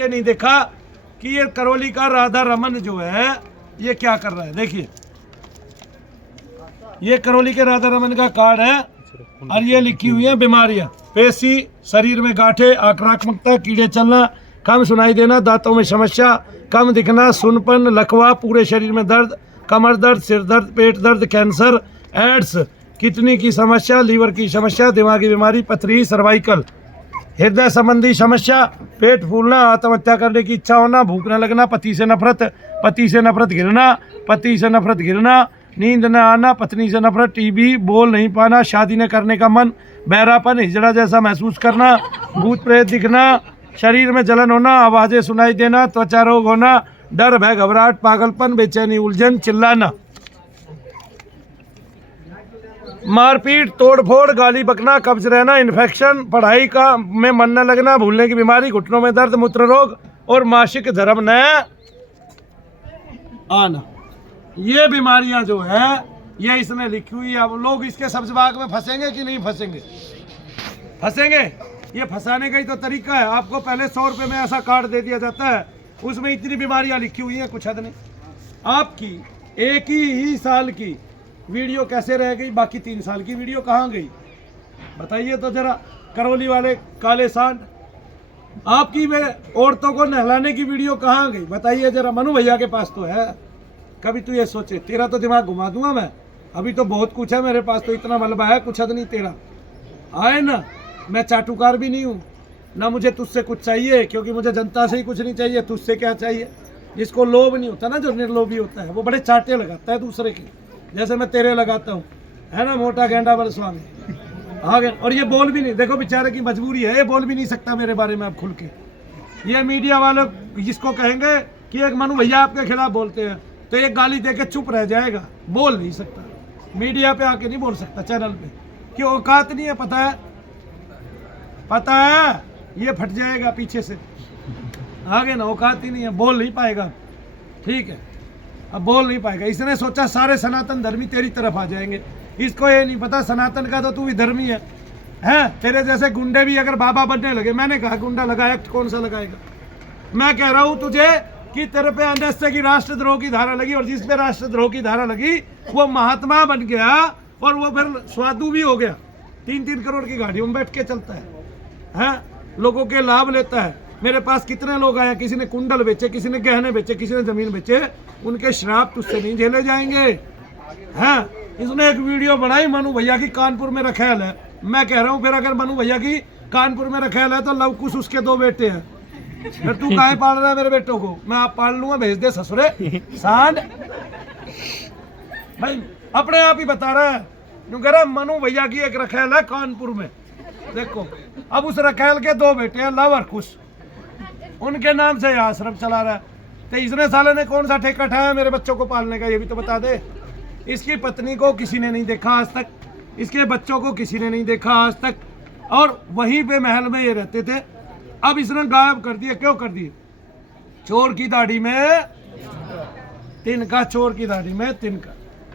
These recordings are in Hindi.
ये नहीं देखा कि ये करौली का राधा रमन जो है ये क्या कर रहा है। देखिए ये करौली के राधा रमन का कार्ड है और ये लिखी हुई है बीमारियां, पेशी, शरीर में गांठे, आक्रामकता, कीड़े चलना, कम सुनाई देना, दांतों में समस्या, कम दिखना, सुनपन, लकवा, पूरे शरीर में दर्द, कमर दर्द, सिर दर्द, पेट दर्द, कैंसर, एड्स, किडनी की समस्या, लीवर की समस्या, दिमागी बीमारी, पथरी, सर्वाइकल, हृदय संबंधी समस्या, पेट फूलना, आत्महत्या करने की इच्छा होना, भूख न लगना, पति से नफरत गिरना, नींद न आना, पत्नी से नफरत, टीबी, बोल नहीं पाना, शादी न करने का मन, बहरापन, हिजड़ा जैसा महसूस करना, भूत प्रेत दिखना, शरीर में जलन होना, आवाजें सुनाई देना, त्वचा रोग होना, डर, भय, घबराहट, पागलपन, बेचैनी, उलझन, चिल्लाना, मारपीट, तोड़फोड़, गाली बकना, कब्ज रहना, इन्फेक्शन, पढ़ाई का में मन न लगना, भूलने की बीमारी, घुटनों में दर्द, मूत्र रोग और मासिक धर्म न आना। ये बीमारियां जो है ये इसने लिखी हुई है। अब लोग इसके सब्ज बाग में फंसेंगे कि नहीं फंसेंगे? फंसेंगे। ये फंसाने का ही तो तरीका है। आपको पहले 100 रुपये में ऐसा कार्ड दे दिया जाता है, उसमें इतनी बीमारियां लिखी हुई हैं कुछ हद नहीं। आपकी एक ही साल की वीडियो कैसे रह गई, बाकी 3 साल की वीडियो कहाँ गई बताइए तो जरा। करौली वाले काले सांड, आपकी वे औरतों को नहलाने की वीडियो कहाँ गई बताइए जरा। मनु भैया के पास तो है। कभी तू ये सोचे, तेरा तो दिमाग घुमा दूंगा मैं। अभी तो बहुत कुछ है मेरे पास, तो इतना मलबा है कुछ हद नहीं तेरा। आए ना, मैं चाटुकार भी नहीं हूँ ना, मुझे तुझसे कुछ चाहिए, क्योंकि मुझे जनता से ही कुछ नहीं चाहिए। तुझसे क्या चाहिए? जिसको लोभ नहीं होता ना, जो निर्लोभी होता है, वो बड़े चाटे लगाता है दूसरे के, जैसे मैं तेरे लगाता हूँ, है ना मोटा गेंडा बल स्वामी। आगे, और ये बोल भी नहीं, देखो बेचारे की मजबूरी है, ये बोल भी नहीं सकता मेरे बारे में अब खुल के। ये मीडिया वाले जिसको कहेंगे कि एक मनु भैया आपके खिलाफ बोलते हैं, तो एक गाली देके चुप रह जाएगा, बोल नहीं सकता। मीडिया पे आके नहीं बोल सकता, चैनल पे, कि औकात नहीं है। पता है ये फट जाएगा पीछे से। आगे ना, औकात ही नहीं है, बोल नहीं पाएगा। ठीक है, अब बोल नहीं पाएगा। इसने सोचा सारे सनातन धर्मी तेरी तरफ आ जाएंगे। इसको ये नहीं पता सनातन का तो तू भी धर्मी है। तेरे जैसे गुंडे भी अगर बाबा बनने लगे, मैंने कहा गुंडा लगाया कौन सा लगाएगा। मैं कह रहा हूं तुझे कि तेरे पे अनस्य की राष्ट्रद्रोह की धारा लगी, और जिस पे राष्ट्रद्रोह की धारा लगी वो महात्मा बन गया, और वो फिर स्वादु भी हो गया। 3-3 करोड़ की गाड़ियों में बैठ के चलता है, लोगों के लाभ लेता है। मेरे पास कितने लोग आए, किसी ने कुंडल बेचे, किसी ने गहने बेचे, किसी ने जमीन बेचे। उनके श्राप तुझसे नहीं झेले जाएंगे। इसने एक वीडियो बनाई, मनु भैया की कानपुर में रखेल है। मैं कह रहा हूँ फिर अगर मनु भैया की कानपुर में रखेल है तो लवकुश उसके 2 बेटे हैं। फिर तू काहे पाल रहा है मेरे बेटों को? मैं आप पाल लूंगा, भेज दे ससुरे सांड। भाई अपने आप ही बता रहा है, क्यों कह रहा मनु भैया की एक रखेल है कानपुर में। देखो अब उस रखेल के 2 बेटे हैं, लव और कुश, उनके नाम से आश्रम चला रहा है। तो इसने साले ने कौन सा ठेका उठाया मेरे बच्चों को पालने का, ये भी तो बता दे। इसकी पत्नी को किसी ने नहीं देखा आज तक, इसके बच्चों को किसी ने नहीं देखा आज तक, और वहीं पे महल में ये रहते थे। अब इसने गायब कर दिया। क्यों कर दिए? चोर की दाढ़ी में तिनका, चोर की दाढ़ी में तिनका।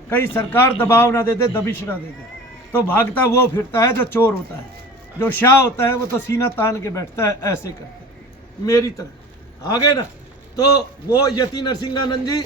कहीं सरकार दबाव ना दे दे, दबिश ना दे दे, तो भागता वो फिरता है जो चोर होता है। जो शाह होता है वो तो सीना तान के बैठता है, ऐसे करते मेरी तरह। आगे ना, तो वो यति नरसिंहानंद जी,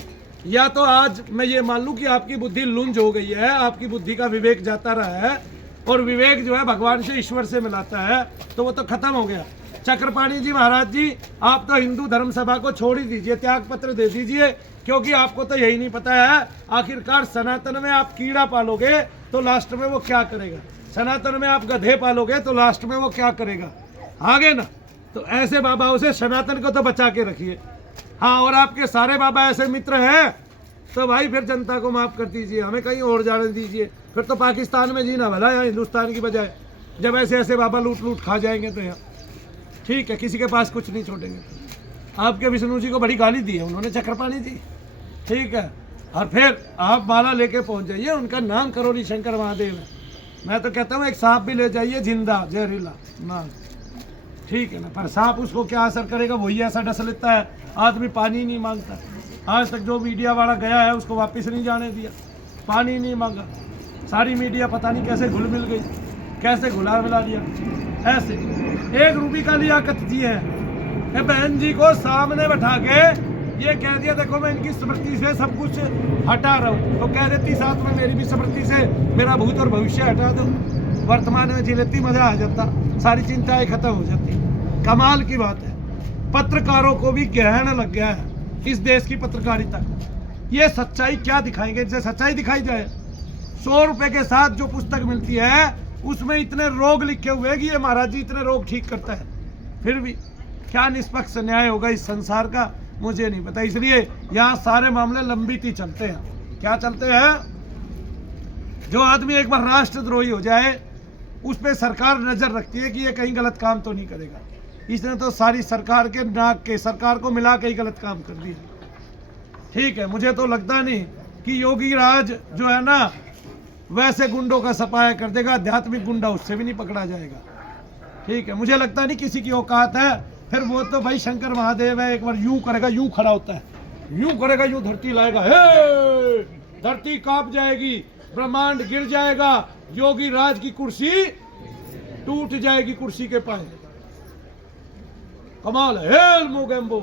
या तो आज मैं ये मान लूं कि आपकी बुद्धि लुंज हो गई है, आपकी बुद्धि का विवेक जाता रहा है, और विवेक जो है भगवान से, ईश्वर से मिलाता है, तो वो तो खत्म हो गया। चक्रपाणी जी महाराज जी, आप तो हिंदू धर्म सभा को छोड़ ही दीजिए, त्याग पत्र दे दीजिए, क्योंकि आपको तो यही नहीं पता है आखिरकार सनातन में आप कीड़ा पालोगे तो लास्ट में वो क्या करेगा, सनातन में आप गधे पालोगे तो लास्ट में वो क्या करेगा। आगे ना, तो ऐसे बाबाओं से सनातन को तो बचा के रखिए। और आपके सारे बाबा ऐसे मित्र हैं तो भाई फिर जनता को माफ कर दीजिए, हमें कहीं और जाने दीजिए। फिर तो पाकिस्तान में जीना भला है हिंदुस्तान की बजाय, जब ऐसे ऐसे बाबा लूट लूट खा जाएंगे तो यहाँ ठीक है, किसी के पास कुछ नहीं छोड़ेंगे। आपके विष्णु जी को बड़ी गाली दी है उन्होंने, चक्रपाणी जी, ठीक है, और फिर आप माला लेके पहुंच जाइए, उनका नाम करौली शंकर महादेव है। मैं तो कहता हूँ एक सांप भी ले जाइए जिंदा, जहरीला ना, ठीक है ना, पर सांप उसको क्या असर करेगा, वही ऐसा डस लेता है। आदमी पानी नहीं मांगता, आज तक जो मीडिया वाला गया है उसको वापस नहीं जाने दिया, पानी नहीं मांगा। सारी मीडिया पता नहीं कैसे घुल मिल गई, कैसे घुला मिला दिया। ऐसे एक रूबी का लियाकत जी है, कि बहन जी को सामने बैठा के ये कह दिया देखो मैं इनकी स्मृति से सब कुछ हटा रहा हूँ, तो कह देती साथ में मेरी भी स्मृति से मेरा भूत और भविष्य हटा दो, वर्तमान में जी लेती, मजा आ जाता, सारी चिंताएं खत्म हो जाती। कमाल की बात है, पत्रकारों को भी ग्रहण लग गया है इस देश की पत्रकारिता। ये सच्चाई क्या दिखाएंगे, जैसे सच्चाई दिखाई जाए। 100 रुपए के साथ जो पुस्तक मिलती है उसमें इतने रोग लिखे हुए कि ये महाराज जी इतने रोग ठीक करता है, फिर भी क्या निष्पक्ष न्याय होगा इस संसार का, मुझे नहीं पता। इसलिए यहाँ सारे मामले लंबित ही चलते हैं। क्या चलते हैं? जो आदमी एक बार राष्ट्रद्रोही हो जाए उस पर सरकार नजर रखती है कि ये कहीं गलत काम तो नहीं करेगा। इसने तो सारी सरकार के नाक के, सरकार को मिला के ही गलत काम कर दिया। ठीक है, मुझे तो लगता नहीं कि योगी राज जो है ना वैसे गुंडों का सफाया कर देगा, आध्यात्मिक गुंडा उससे भी नहीं पकड़ा जाएगा। ठीक है, मुझे लगता नहीं किसी की औकात है। फिर वो तो भाई शंकर महादेव है, एक बार यूं करेगा, यूं खड़ा होता है, यूं करेगा, यूं धरती लाएगा, हे धरती कांप जाएगी, ब्रह्मांड गिर जाएगा, योगी राज की कुर्सी टूट जाएगी, कुर्सी के पाए। कमाल है, हेल मोगेम्बो,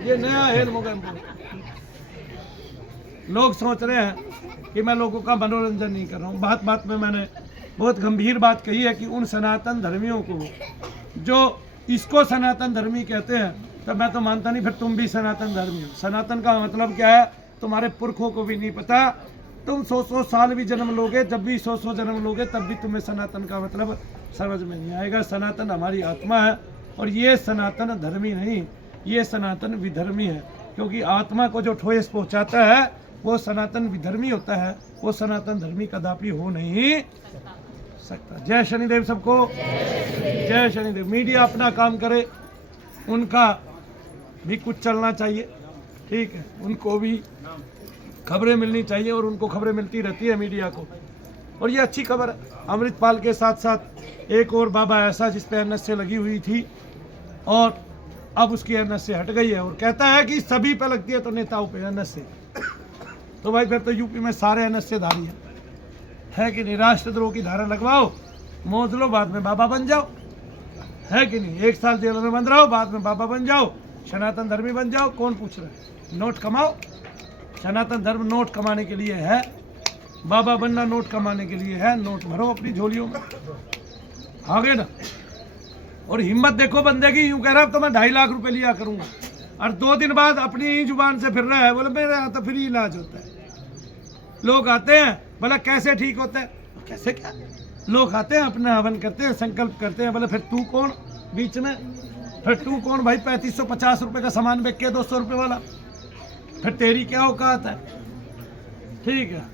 ये नया हेल मोगेम्बो। लोग सोच रहे हैं कि मैं लोगों का मनोरंजन नहीं कर रहा हूँ। बात बात में मैंने बहुत गंभीर बात कही है कि उन सनातन धर्मियों को जो इसको सनातन धर्मी कहते हैं, तब मैं तो मानता नहीं फिर तुम भी सनातन धर्मी हो। सनातन का मतलब क्या है तुम्हारे पुरखों को भी नहीं पता। तुम 100 साल भी जन्म लोगे, जब भी 100 जन्म लोगे, तब भी तुम्हें सनातन का मतलब समझ में नहीं आएगा। सनातन हमारी आत्मा है और ये सनातन धर्मी नहीं, ये सनातन विधर्मी है, क्योंकि आत्मा को जो ठोस पहुंचाता है वो सनातन विधर्मी होता है, वो सनातन धर्मी कदापि हो नहीं सकता। जय शनिदेव सबको, जय शनिदेव। मीडिया अपना काम करे, उनका भी कुछ चलना चाहिए। ठीक है, उनको भी खबरें मिलनी चाहिए और उनको खबरें मिलती रहती है मीडिया को, और ये अच्छी खबर है। अमृतपाल के साथ साथ एक और बाबा ऐसा जिस पे NSA लगी हुई थी और अब उसकी NSA हट गई है, और कहता है कि सभी पे लगती है तो नेताओं पे NSA। तो भाई फिर तो यूपी में सारे NSA धारी है कि नहीं? राष्ट्रद्रोह की धारा लगवाओ, मौज लो, बाद में बाबा बन जाओ, है कि नहीं? 1 साल जेल में बंद रहो, बाद में बाबा बन जाओ, सनातन धर्मी बन जाओ। कौन पूछ रहा है? नोट कमाओ। सनातन धर्म नोट कमाने के लिए है, बाबा बनना नोट कमाने के लिए है। नोट भरो अपनी झोलियों में, आगे ना। और हिम्मत देखो बंदे की, यूं कह रहा है तो मैं 2.5 लाख रुपए लिया करूंगा, और 2 दिन बाद अपनी ही जुबान से फिर रहा है, बोले मेरे यहाँ तो फ्री इलाज होता है। लोग आते हैं, बोला कैसे ठीक होता है? कैसे क्या? लोग आते हैं, अपना हवन करते हैं, संकल्प करते हैं, बोले फिर तू कौन बीच में? फिर तू कौन भाई 3550 रुपए का सामान बेच के 200 रुपए वाला? फिर तेरी क्या औकात है? ठीक है।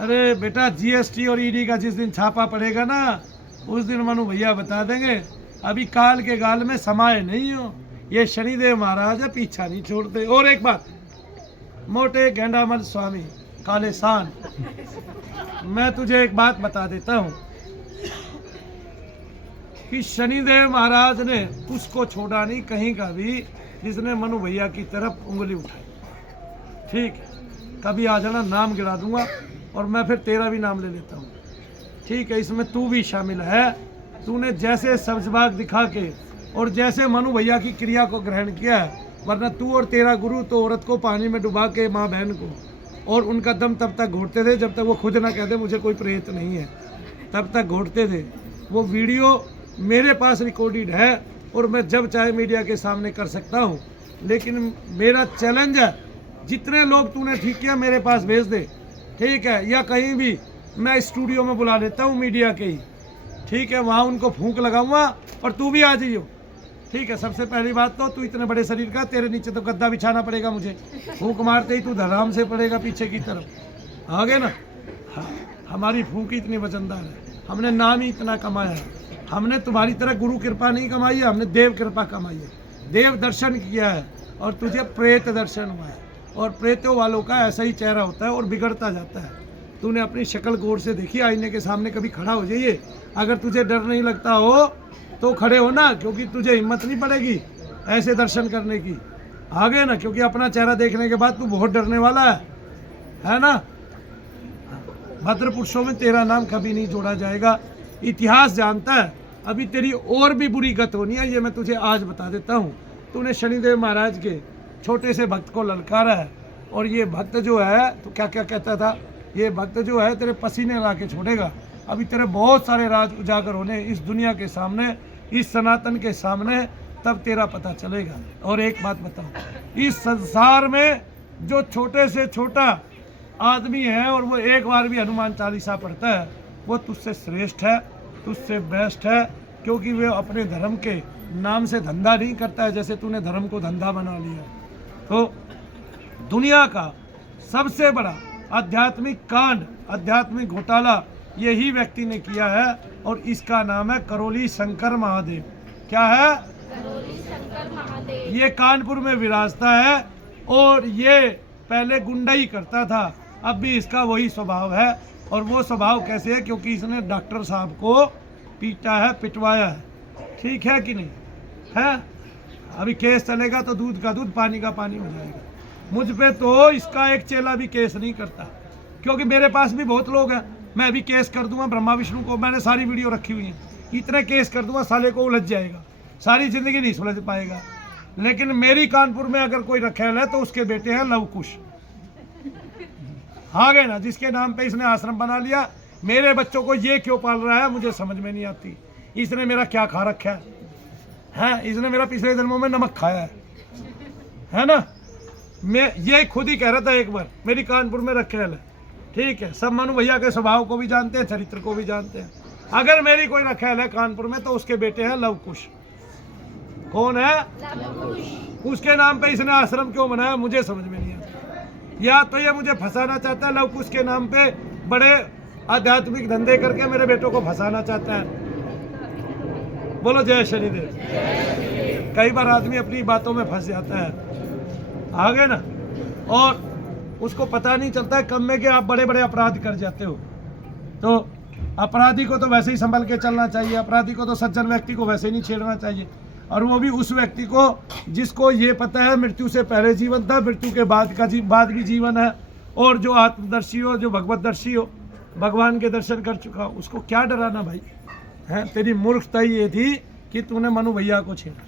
अरे बेटा, GST और ED का जिस दिन छापा पड़ेगा ना, उस दिन मनु भैया बता देंगे। अभी काल के गाल में समाये नहीं हो, ये शनिदेव महाराज है, पीछा नहीं छोड़ते। और एक बात, मोटे गेंडामल स्वामी काले सान, मैं तुझे एक बात बता देता हूं कि शनिदेव महाराज ने उसको छोड़ा नहीं कहीं का भी जिसने मनु भैया की तरफ उंगली उठाई। ठीक है, कभी आ जाना, नाम गिरा दूंगा और मैं फिर तेरा भी नाम ले लेता हूँ। ठीक है, इसमें तू भी शामिल है। तूने जैसे सब्जबाग दिखा के और जैसे मनु भैया की क्रिया को ग्रहण किया है, वरना तू और तेरा गुरु तो औरत को पानी में डुबा के, माँ बहन को, और उनका दम तब तक घोटते थे जब तक वो खुद ना कहते मुझे कोई प्रेत नहीं है, तब तक घोटते थे। वो वीडियो मेरे पास रिकॉर्डेड है और मैं जब चाहे मीडिया के सामने कर सकता हूँ। लेकिन मेरा चैलेंज है, जितने लोग तूने ठीक किया मेरे पास भेज दे, ठीक है, या कहीं भी मैं स्टूडियो में बुला लेता हूँ मीडिया के ही, ठीक है, वहाँ उनको फूंक लगाऊंगा और तू भी आ जाइयो। ठीक है, सबसे पहली बात तो तू इतने बड़े शरीर का, तेरे नीचे तो गद्दा बिछाना पड़ेगा मुझे, फूंक मारते ही तू धराम से पड़ेगा पीछे की तरफ, आगे ना। हाँ, हमारी फूंक इतनी वजनदार है, हमने नाम ही इतना कमाया है। हमने तुम्हारी तरह गुरु कृपा नहीं कमाई है, हमने देव कृपा कमाई है, देव दर्शन किया है, और तुझे प्रेत दर्शन हुआ है। और प्रेतों वालों का ऐसा ही चेहरा होता है और बिगड़ता जाता है। तूने अपनी शक्ल गौर से देखी, आईने के सामने कभी खड़ा हो जाइए, अगर तुझे डर नहीं लगता हो तो खड़े हो ना, क्योंकि तुझे हिम्मत नहीं पड़ेगी ऐसे दर्शन करने की, आगे ना, क्योंकि अपना चेहरा देखने के बाद तू बहुत डरने वाला है ना। भद्र पुरुषों में तेरा नाम कभी नहीं जोड़ा जाएगा। इतिहास जानता है अभी तेरी और भी बुरी गत होनी है, ये मैं तुझे आज बता देता हूँ। तूने शनिदेव महाराज के छोटे से भक्त को ललकारा है, और ये भक्त जो है तो क्या क्या कहता था, ये भक्त जो है तेरे पसीने ला के छोड़ेगा। अभी तेरे बहुत सारे राज उजागर होने इस दुनिया के सामने, इस सनातन के सामने, तब तेरा पता चलेगा। और एक बात बताओ, इस संसार में जो छोटे से छोटा आदमी है और वो एक बार भी हनुमान चालीसा पढ़ता है, वो तुझसे श्रेष्ठ है, तुझसे बेस्ट है, क्योंकि वे अपने धर्म के नाम से धंधा नहीं करता है जैसे तूने धर्म को धंधा बना लिया। तो दुनिया का सबसे बड़ा आध्यात्मिक कांड, आध्यात्मिक घोटाला यही व्यक्ति ने किया है, और इसका नाम है करोली शंकर महादेव। क्या है? करोली शंकर महादेव। ये कानपुर में विराजता है, और ये पहले गुंडाई करता था, अब भी इसका वही स्वभाव है। और वो स्वभाव कैसे है? क्योंकि इसने डॉक्टर साहब को पीटा है, पिटवाया है। ठीक है कि नहीं है? अभी केस चलेगा तो दूध का दूध, पानी का पानी हो जाएगा। मुझ पे तो इसका एक चेला भी केस नहीं करता, क्योंकि मेरे पास भी बहुत लोग हैं। मैं भी केस कर दूंगा ब्रह्मा विष्णु को, मैंने सारी वीडियो रखी हुई है। इतने केस कर दूंगा, साले को उलझ जाएगा, सारी जिंदगी नहीं सुलझ पाएगा। लेकिन मेरी कानपुर में अगर कोई रखेल है तो उसके बेटे हैं लव कुश। हाँ गए ना, जिसके नाम पे इसने आश्रम बना लिया। मेरे बच्चों को ये क्यों पाल रहा है मुझे समझ में नहीं आती। इसने मेरा क्या खा रखा है? इसने मेरा पिछले जन्मों में नमक खाया है ना। मैं ये खुद ही कह रहा था एक बार, मेरी कानपुर में रखेल है। ठीक है, सब मनु भैया के स्वभाव को भी जानते हैं, चरित्र को भी जानते हैं। अगर मेरी कोई रखेल है कानपुर में तो उसके बेटे हैं लव कुश। कौन है? उसके नाम पे इसने आश्रम क्यों बनाया मुझे समझ में नहीं आता। या तो ये मुझे फंसाना चाहता है, लव कुश के नाम पे बड़े आध्यात्मिक धंधे करके मेरे बेटों को फंसाना चाहता है। बोलो जय शनिदेव। कई बार आदमी अपनी बातों में फंस जाता है, आगे ना, और उसको पता नहीं चलता है कब में कि आप बड़े बड़े अपराध कर जाते हो। तो अपराधी को तो वैसे ही संभल के चलना चाहिए, अपराधी को तो सज्जन व्यक्ति को वैसे ही नहीं छेड़ना चाहिए, और वो भी उस व्यक्ति को जिसको ये पता है मृत्यु से पहले जीवन था, मृत्यु के बाद का बाद भी जीवन है, और जो आत्मदर्शी हो, जो भगवतदर्शी हो, भगवान के दर्शन कर चुका हो, उसको क्या डराना भाई है। तेरी मूर्खता ये थी कि तूने मनु भैया को छेड़ा,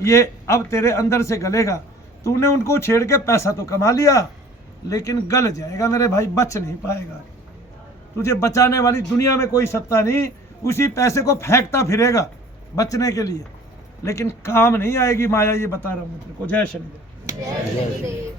ये अब तेरे अंदर से गलेगा। तूने उनको छेड़ के पैसा तो कमा लिया, लेकिन गल जाएगा मेरे भाई, बच नहीं पाएगा। तुझे बचाने वाली दुनिया में कोई सत्ता नहीं, उसी पैसे को फेंकता फिरेगा बचने के लिए, लेकिन काम नहीं आएगी माया, ये बता रहा हूँ तेरे को। जय शनिदेव। जय शनिदेव।